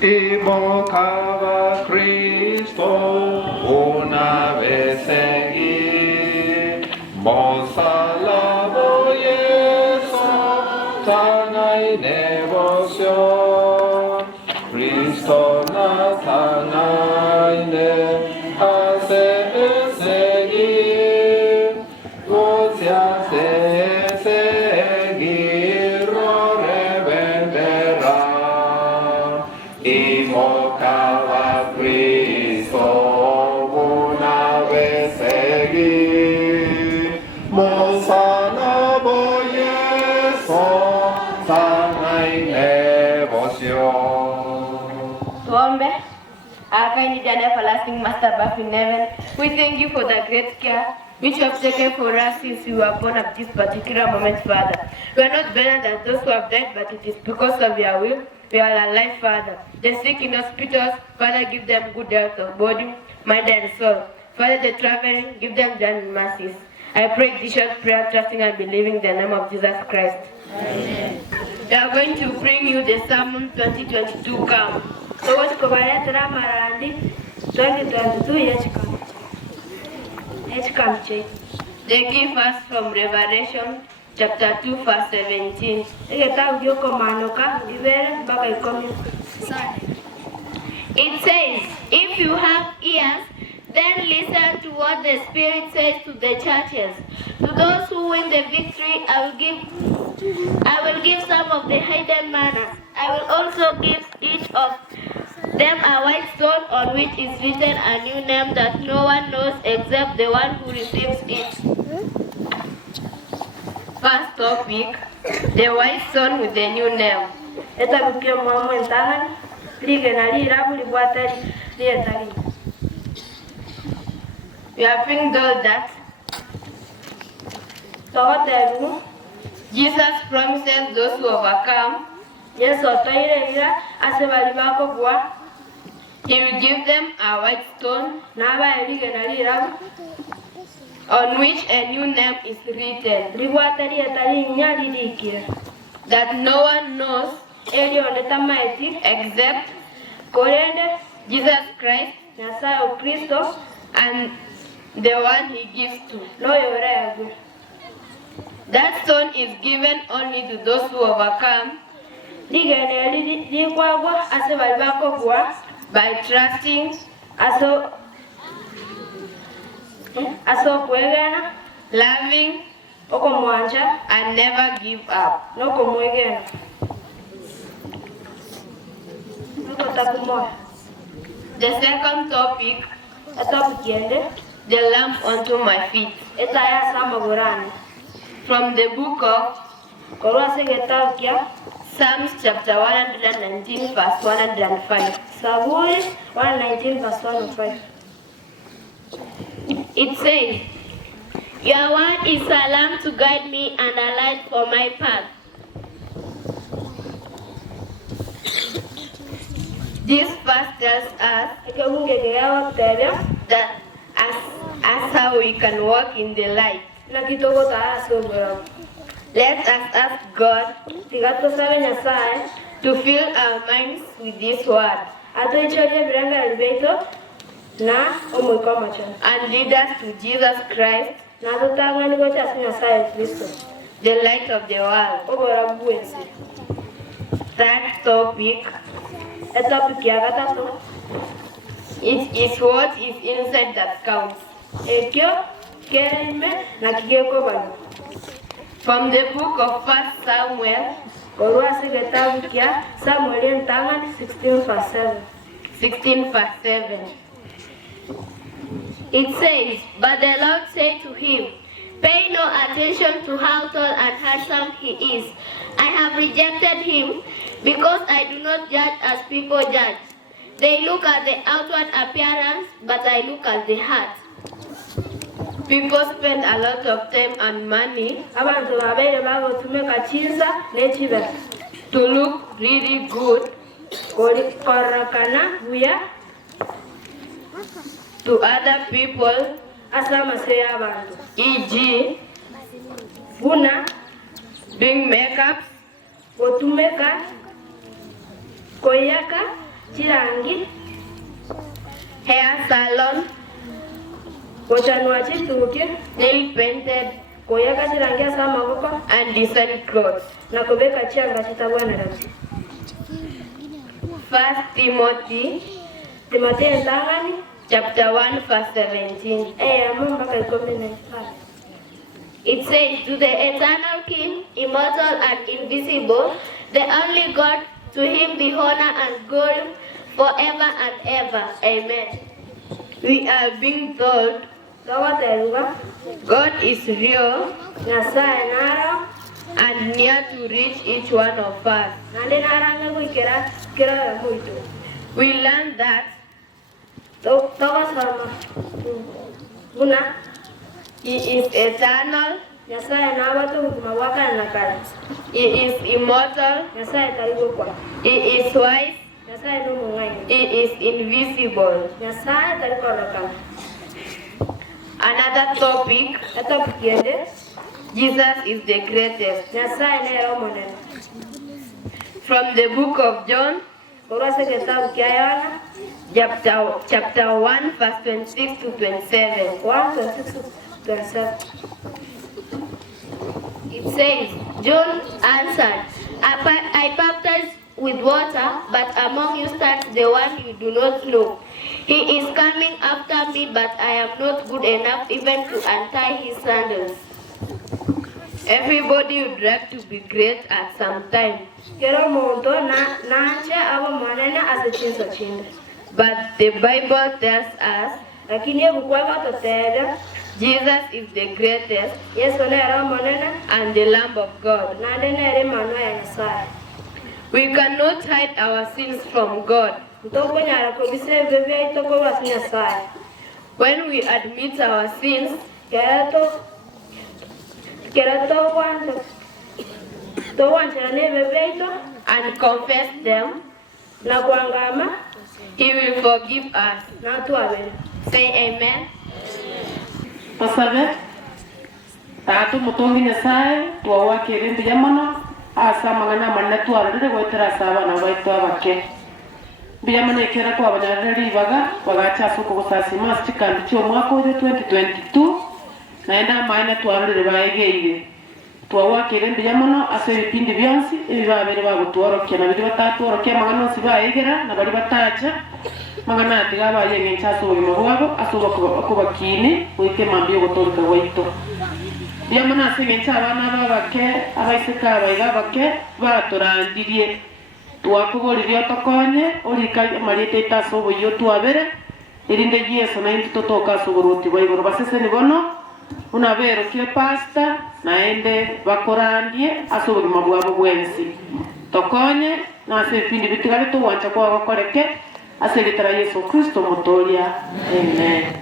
Invocaba a Cristo una vez seguí, vos alabo y exalta y devoción. Cristo nathanaine hace seguir, vos se hace seguir, lo reverenciará. Invocaba a Cristo una vez seguí, vos alabo y exalta y devoción. Tuombe. Our kind and everlasting Master above in heaven, we thank you for the great care which you have taken for us since we were born at this particular moment, Father. We are not better than those who have died, but it is because of your will we are alive, Father. The sick in hospitals, Father, give them good health of body, mind, and soul. Father, the traveling, give them journey mercies. I pray this short prayer, trusting and believing in the name of Jesus Christ. Amen. We are going to bring you the Sermon 2022 Come. So what's Kobayatra Marandi 2022 H-Come. They give us from Revelation chapter 2 verse 17. It says, if you have ears, then listen to what the Spirit says to the churches. To those who win the victory, I will give some of the hidden manna. I will also give each of them a white stone on which is written a new name that no one knows except the one who receives it. First topic, the white stone with the new name. We are being told that Jesus promises those who overcome, He will give them a white stone on which a new name is written, that no one knows except Jesus Christ and the one He gives to. That stone is given only to those who overcome by trusting, loving, and never give up. The second topic, the lamp unto my feet. From the book of Psalms chapter 119 verse 105. Saburi 119 verse 105. It says, your word is a lamp to guide me and a light for my path. This verse tells us that as how we can walk in the light. Let us ask God to fill our minds with this word and lead us to Jesus Christ, the light of the world. Third topic, it is what is inside that counts. From the book of 1 Samuel 16 verse 7. It says, but the Lord said to him, pay no attention to how tall and handsome he is. I have rejected him because I do not judge as people judge. They look at the outward appearance, but I look at the heart. People spend a lot of time and money to look really good to other people, e.g. doing makeup, chirangi, hair salon, kochanwa chituki, nail painted, koyaka chirangi asa magoko, and design clothes. na kubeka chianga chitabwana rachi. 1 Timothy Timotheo ntangani, chapter 1 verse 17. mpaka 15. It says, to the eternal King, immortal and invisible, the only God, to him be honor and glory forever and ever. Amen. We are being told God is real and near to reach each one of us. We learn that He is eternal, He is immortal, He is wise, He is invisible. Another topic, Jesus is the greatest. From the book of John, chapter 1, verse 26 to 27. It says, John answered, I baptize with water, but among you stands the one you do not know. He is coming after me, but I am not good enough even to untie his sandals. Everybody would like to be great at some time. But the Bible tells us Jesus is the greatest and the Lamb of God. We cannot hide our sins from God. When we admit our sins and confess them, He will forgive us. Say amen. Pasabe, tatu mutongi nyasaye, tuwa kirindi jamano, asa mangana manetu alide waitera saba na waitu abake. Bijamano ikera kwa wanyarari baga, wagacha suko kusasima stikandu chio mwaka ujo 2022, naenda maina tuwarire baegeiwe. Tuwa kirindi jamano, asa vipindi byansi, ibabere bagutuorokia, na bidi batatuorokia mangano sibaegera, na badi batacha, mangana tigaba yenge nchaso wima wabo, aso wakubakini, wike mambio gotorika waito. Yamana singencha abana babake, abaiseka abaiga bake, baturandirie. Tuwakugoririe tokonye, orika mariete itaso boyo tuabere, irinde Yesu na intu totoka suguruti boigoro basese ni bono, unabero kile pasta, naende bakorandie, aso bugima bwabo bwensi. Tokonye, na ase pindi bitigale tuwancha kwa wakoreke, ase litera Yesu Kristo motoria. Amen.